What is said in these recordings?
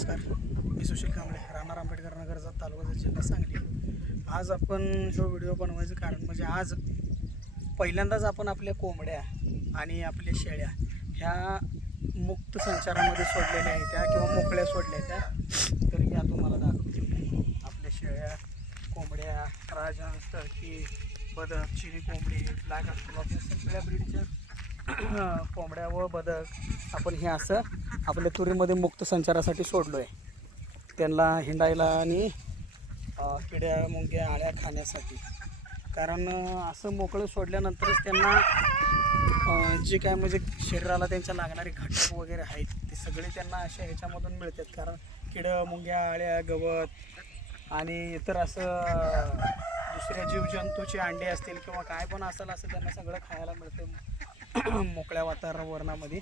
नमस्कार. मी सुशील कांबळे राहणार आंबेडकर नगरचा तालुका जिल्हा सांगली. आज आपण जो व्हिडिओ बनवायचं कारण म्हणजे आज पहिल्यांदाच आपण आपल्या कोंबड्या आणि आपल्या शेळ्या ह्या मुक्त संचारामध्ये सोडलेल्या आहेत त्या किंवा मोकळ्या सोडल्या त्या. तर या तुम्हाला दाखवते. आपल्या शेळ्या कोंबड्या राजहंस टर्की बदक चिनी कोंबडी ब्लॅक अस्ट्रोलॉप या सगळ्या ब्रीडच्या कोंबड्या व बदक आपण हे असं आपल्या तुरीमध्ये मुक्त संचारासाठी सोडलो आहे त्यांना हिंडायला आणि किड्या मुंग्या आळ्या खाण्यासाठी. कारण असं मोकळं सोडल्यानंतरच त्यांना जे काय म्हणजे शरीराला त्यांच्या लागणारे घटक वगैरे आहेत ते सगळे त्यांना अशा ह्याच्यामधून मिळतात. कारण किडं मुंग्या आळ्या गवत आणि इतर असं दुसऱ्या जीवजंतूचे अंडे असतील किंवा काय पण असेल असं त्यांना सगळं खायला मिळतं. मोकळ्या वातावरणामध्ये.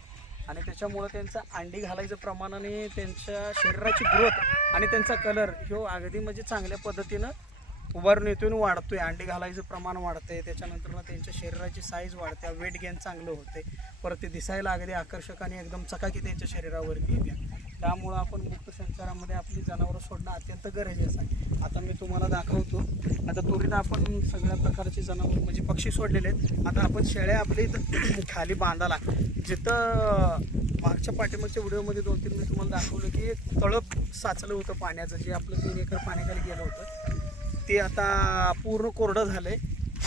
आणि त्याच्यामुळं त्यांचं अंडी घालायचं प्रमाण आणि त्यांच्या शरीराची ग्रोथ आणि त्यांचा कलर ह्यो अगदी म्हणजे चांगल्या पद्धतीनं उभारून येतून आणि वाढतोय. अंडी घालायचं प्रमाण वाढतंय. त्याच्यानंतर त्यांच्या शरीराची साईज वाढते. वेट गेन चांगलं होते. परत ते दिसायला अगदी आकर्षक आणि एकदम चकाकी त्यांच्या शरीरावरती येते त्यामुळं आपण मुक्त संचारामध्ये आपली जनावरं सोडणं अत्यंत गरजेचं आहे. आता मी तुम्हाला दाखवतो. आता तुरीत आपण सगळ्या प्रकारचे जनावर म्हणजे पक्षी सोडलेले आहेत. आता आपण शेळ्या आपल्या इथं खाली बांधाला जिथं मागच्या पाठीमागच्या व्हिडिओमध्ये दोन तीन मी तुम्हाला दाखवलं की एक तळप साचलं होतं पाण्याचं जे आपलं तीन एकर पाण्याखाली गेलं होतं. ते आता पूर्ण कोरडं झालं आहे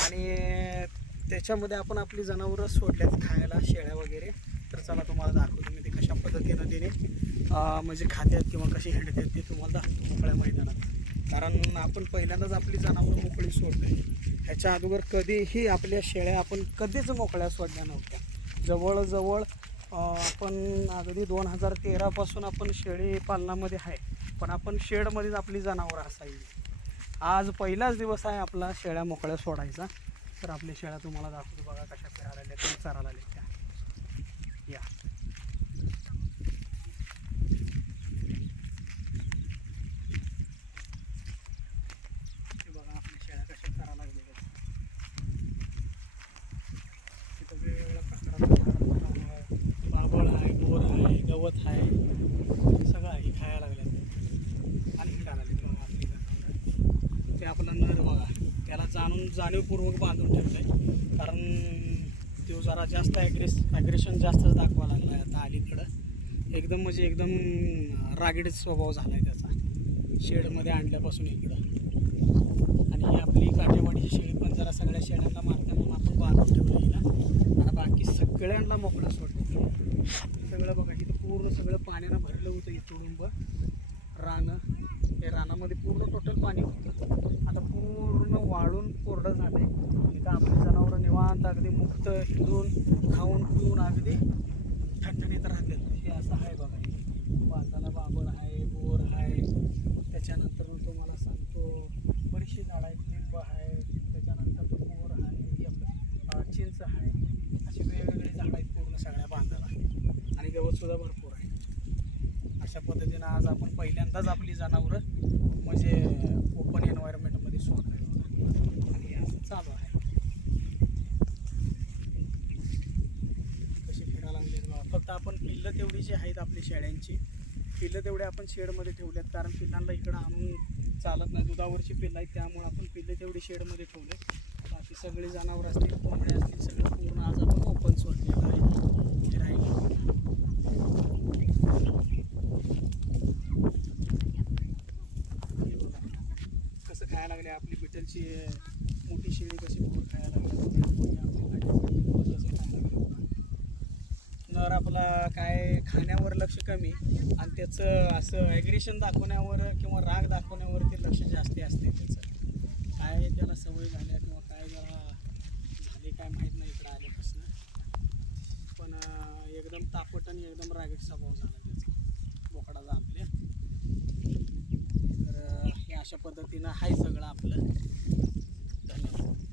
आणि त्याच्यामध्ये आपण आपली जनावरं सोडल्यात खायला शेळ्या वगैरे. तर चला तुम्हाला दाखवतो. मी कशा पद्धतीनं तिने म्हणजे खात्यात किंवा कशी हिंडतात ते तुम्हाला दाखवतो मोकळ्या मैदानात. कारण आपण पहिल्यांदाच आपली जनावरं मोकळी सोडतोय. ह्याच्या अगोदर कधीही आपल्या शेळ्या आपण कधीच मोकळ्या सोडल्या नव्हत्या. जवळजवळ आपण अगदी दोन हजार तेरापासून आपण शेळी पालनामध्ये आहे. पण आपण शेडमध्येच आपली जनावरं असायची आज पहिलाच दिवस आहे आपला शेळ्या मोकळ्या सोडायचा. तर आपल्या शेळ्या तुम्हाला दाखवतो बघा कशा फिरायला लागल्या त्या चरायला लागल्या त्या या हे बघा आपल्या शेळ्या कशा चरायला लागलेल्या आहेत. तिथं वेगवेगळ्या प्रकारात बाबळ आहे बोर आहे गवत आहे सगळं आहे खायला लागल्यात आणि हिंडायला लागले बघा आपली जनावरं. ते आपला नर बघा त्याला जाणून जाणीवपूर्वक बांधून ठेवलं आहे कारण तो जरा जास्त ॲग्रेस ॲग्रेशन जास्तच दाखवा लागला आहे आता अलीकडं. एकदम म्हणजे एकदम रागीड स्वभाव झाला आहे त्याचा. शेडमध्ये आणल्यापासून इकडं. आणि आपली काठेवाडीची शेळी पण जरा सगळ्या शेळ्यांना मारताना मात्र आपण बांधून ठेवलं हिला. आणि बाकी सगळ्यांना मोकळं सोडलं. सगळं बघा इथं पूर्ण सगळं पाण्यानं भरलं होतं हे तुडुंब. रानं. त्यामध्ये पूर्ण टोटल पाणी होतं. आता पूर्ण वाळून कोरडं झालं आहे इथं आपली जनावरं निवांत अगदी मुक्त हिंडून खाऊन पिऊन अगदी ठणठणीत राहतात हे असं आहे बघा. हे बाजाला बाबळ आहे बोर आहे. त्याच्यानंतर मग तुम्हाला सांगतो बरीचशी झाडं आहेत. लिंब आहे. त्याच्यानंतर बोर आहे. आपलं चिंच आहे. अशी वेगवेगळी झाडं आहेत पूर्ण सगळ्या बांधाला. आणि गवतसुद्धा भरपूर आहे. अशा पद्धतीनं आज आपण पहिल्यांदाच आपली जनावरं म्हणजे ओपन एन्व्हायरमेंटमध्ये सोडलं आहे आणि असं चालू आहे. कशी फिरायला लागली फक्त आपण पिल्लं तेवढी जी आहेत आपली शेळ्यांची पिल्लं तेवढे आपण शेडमध्ये ठेवलेत. कारण पिल्लांना इकडं आणून चालत नाही. दुधावरची पिल्लं आहेत त्यामुळे आपण पिल्लं तेवढी शेडमध्ये ठेवले बाकी सगळी जनावरं असतील कोंबड्या असतील सगळं पूर्ण आज आपण ओपन सोडलेलं आहे फिरायला हे बघा. कसं खायला लागले आपली बिटलची मोठी शेळी कशी पूर खायला लागली नर आपला काय खाण्यावर लक्ष कमी आणि त्याचं असं ॲग्रेशन दाखवण्यावर किंवा राग दाखवण्यावरती लक्ष जास्त असते त्याचं. काय त्याला सवय झाल्या किंवा काय जरा झाली काय माहीत नाही इकडं आल्यापासून. पण एकदम तापट आणि एकदम रागीट स्वभाव झाला त्याचा. बोकडाचा आपल्या तर अं, हे अशा पद्धतीनं आहे सगळं आपलं. धन्यवाद.